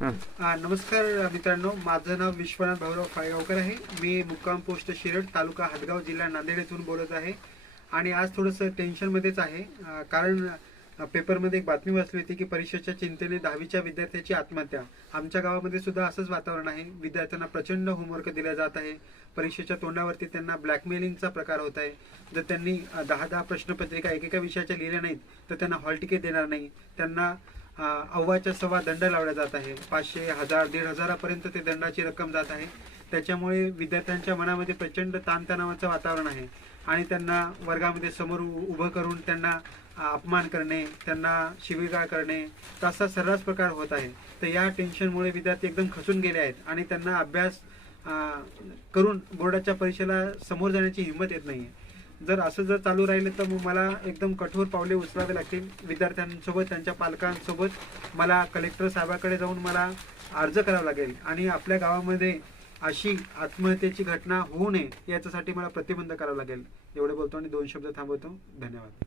नमस्कार मित्रांनो, माझं नाव विश्वनाथ भाऊराव फाळगावकर आहे। मी मुक्काम पोस्ट शिरड, तालुका हदगाव, जिल्हा नांदेड येथून बोलत आहे। आणि आज थोडंसं टेन्शनमध्येच आहे, कारण पेपरमध्ये एक बातमी वाचली होती की परीक्षेच्या चिंतेने 10वीच्या विद्यार्थ्याची आत्महत्या। आमच्या गावामध्ये सुद्धा असंच वातावरण आहे। विद्यार्थ्यांना प्रचंड होमवर्क दिला जात आहे। परीक्षेच्या तोंडावरती त्यांना ब्लॅकमेलिंगचा प्रकार होत आहे। जर त्यांनी 10 प्रश्नपत्रिका एकेका विषयाच्या लिहिल्या नाहीत तर त्यांना हॉल तिकीट देणार नाही। त्यांना अव्वाच्या सव्वा दंड लावला जात आहे। 500, 1000, 1500पर्यंत ते दंडाची रक्कम जात आहे। त्याच्यामुळे विद्यार्थ्यांच्या मनामध्ये प्रचंड ताणतणावाचं वातावरण आहे आणि त्यांना वर्गामध्ये समोर उभं करून त्यांना अपमान करणे, त्यांना शिवीगाळ करणे, तसा सर्रास प्रकार होत आहे। तर या टेन्शनमुळे विद्यार्थी एकदम खचून गेले आहेत आणि त्यांना अभ्यास करून बोर्डाच्या परीक्षेला समोर जाण्याची हिंमत येत नाही। जर असं जर चालू राहिलं तर मग मला एकदम कठोर पावले उचलावे लागतील। विद्यार्थ्यांसोबत, त्यांच्या पालकांसोबत मला कलेक्टर साहेबाकडे जाऊन मला अर्ज करावा लागेल आणि आपल्या गावामध्ये अशी आत्महत्येची घटना होऊ नये याच्यासाठी मला प्रतिबंध करावा लागेल। एवढे बोलतो आणि 2 शब्द थांबवतो। धन्यवाद।